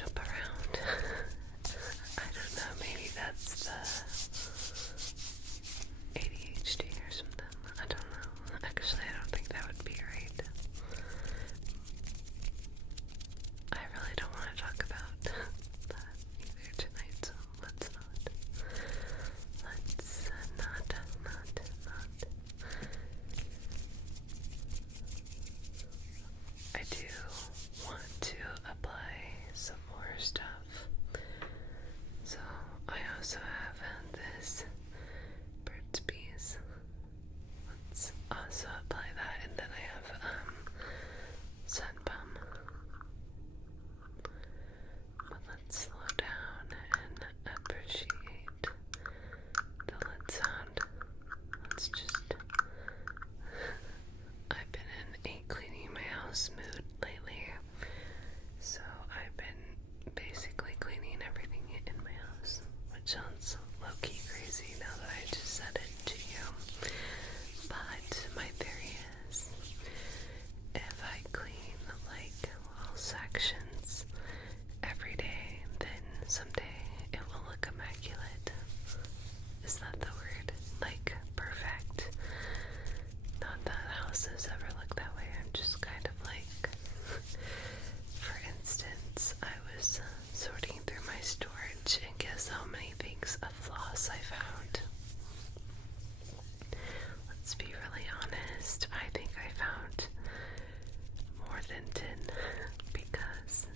jump around. I don't know, maybe that's the ADHD or something. I don't know. Actually, I don't think that would be right. I really don't want to talk about that either tonight, so let's not. Let's not. I do want to apply some more stuff. So I also have this Burt's Bees. Let's also apply that, and then I have Sun Bum. But let's slow down and appreciate the lid sound. Let's just... I've been in a cleaning my house mood lately, so I've been basically cleaning everything in my house, which sounds low-key crazy now that I just said it to you. But my theory is, if I clean like little sections every day, then someday it will look immaculate. Is that the word? Like perfect. Not that houses ever look that way. I'm just kind of like, for instance, I was sorting through my storage, and guess how many things of floss I found? Let's be really honest. I think I found more than 10 because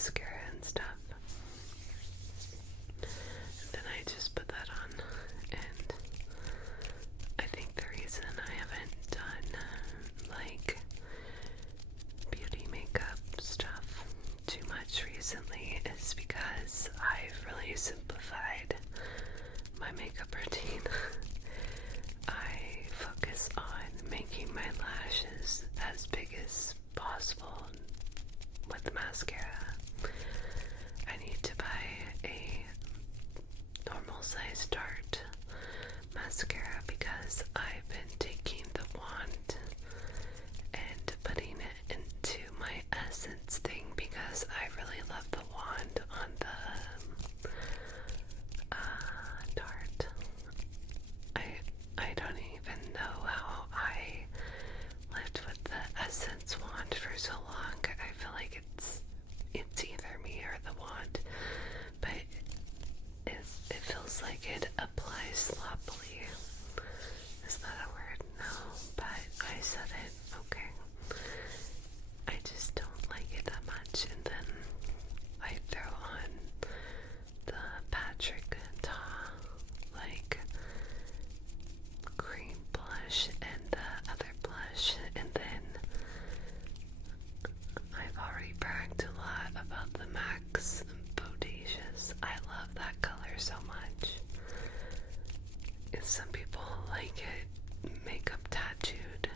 mascara and stuff. And then I just put that on, and I think the reason I haven't done like beauty makeup stuff too much recently is because I've really simplified my makeup routine. I focus on making my lashes as big as possible with mascara. I need to buy a normal size Tarte mascara because I've been taking the wand and putting it into my essence thing because I really love the wand on the Tarte. I don't even know how I lived with the essence wand for so long. I feel like it's either me or the wand, but it feels like it applies sloppily. Is that a word? No, but I said it. Okay. I just don't like it that much, and then I throw on the Patrick Ta like cream blush and the other blush, and then I've already bragged a lot about the MAC's Bodacious. I love that color so much. And some people like it makeup tattooed,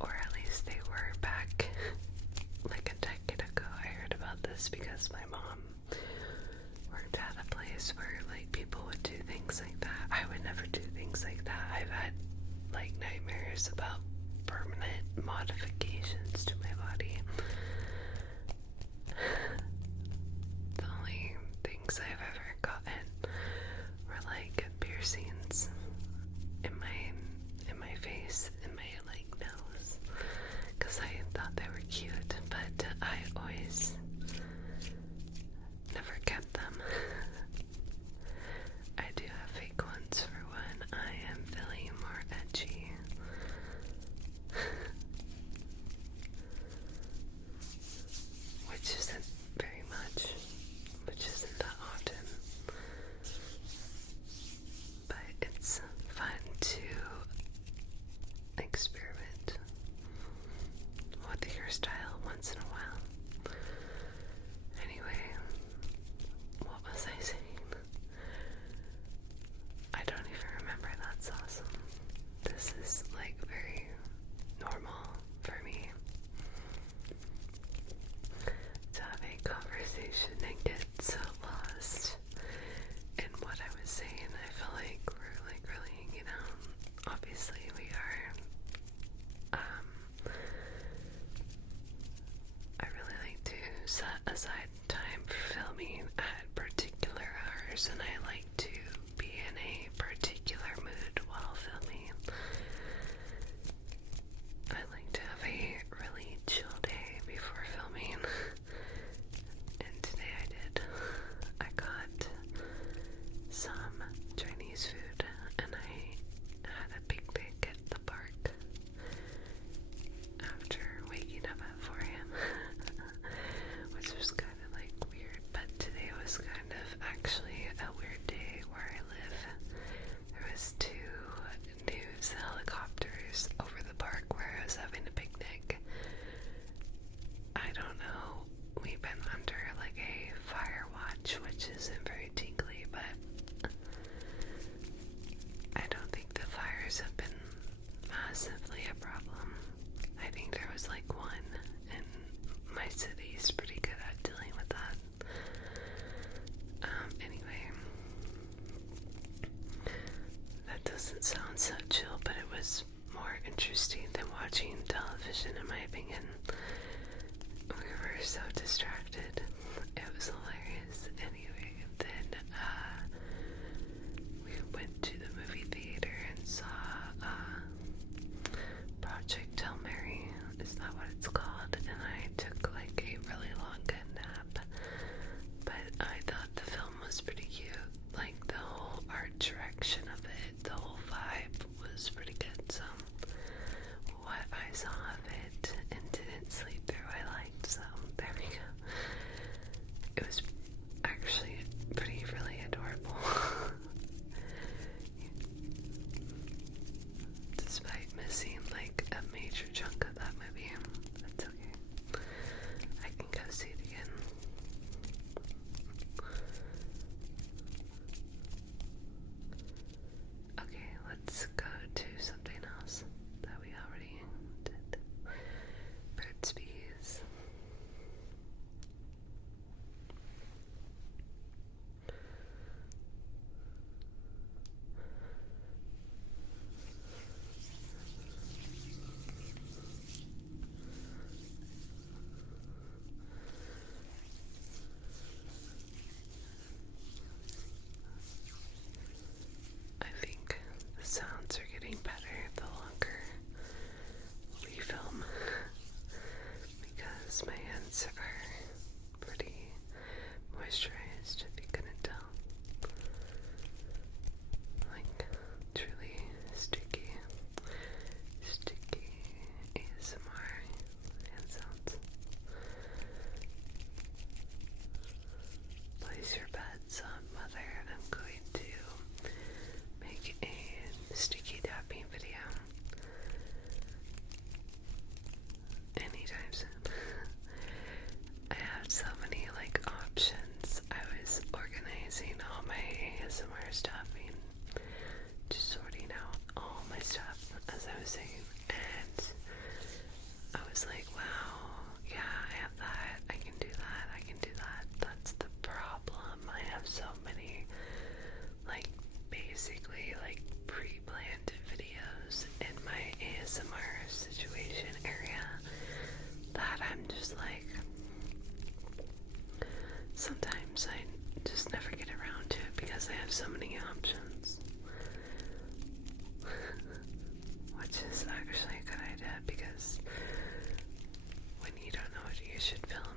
or at least they were back like a decade ago. I heard about this because my mom worked at a place where like people would do things like that. I would never do things like that. I've had like nightmares about permanent modifications to my body. The only things I've ever gotten were like piercings in my face, in my like nose, because I thought they were cute, but I always never kept them. I do have fake ones for when I am feeling more edgy. Which isn't very much, which isn't that often. But it's fun to experiment with your style once in a while. Anyway, what was I saying? I don't even remember. That's awesome. This is like very normal for me to have a conversation and get so lost in what I was saying. I feel like we're like really hanging out. Obviously we are. I really like to set aside time for filming at particular hours, and I like to be in a particular mood while filming. I like to have a really chill day before filming, and today I did. I got some Chinese food, and I had a picnic at the park after waking up at 4 a.m. which was kind of like weird, but today was kind of actually a weird day where I live. There was 2 news helicopters over the park where I was having a picnic. I don't know, we've been under like a fire watch, which isn't very tingly, but I don't think the fires have been massively a problem. I think there was like one, and my city's pretty good at dealing with that. Anyway, that doesn't sound so chill, but it was more interesting than watching television, in my opinion. We were so distracted. It was hilarious. Anyway, then we went to the movie theater and saw Project Hail Mary. Is that what it's called? And I took like a really long nap. But I thought the film was pretty cute. Like the whole art direction of it, the whole vibe was pretty good. So what I saw of it should film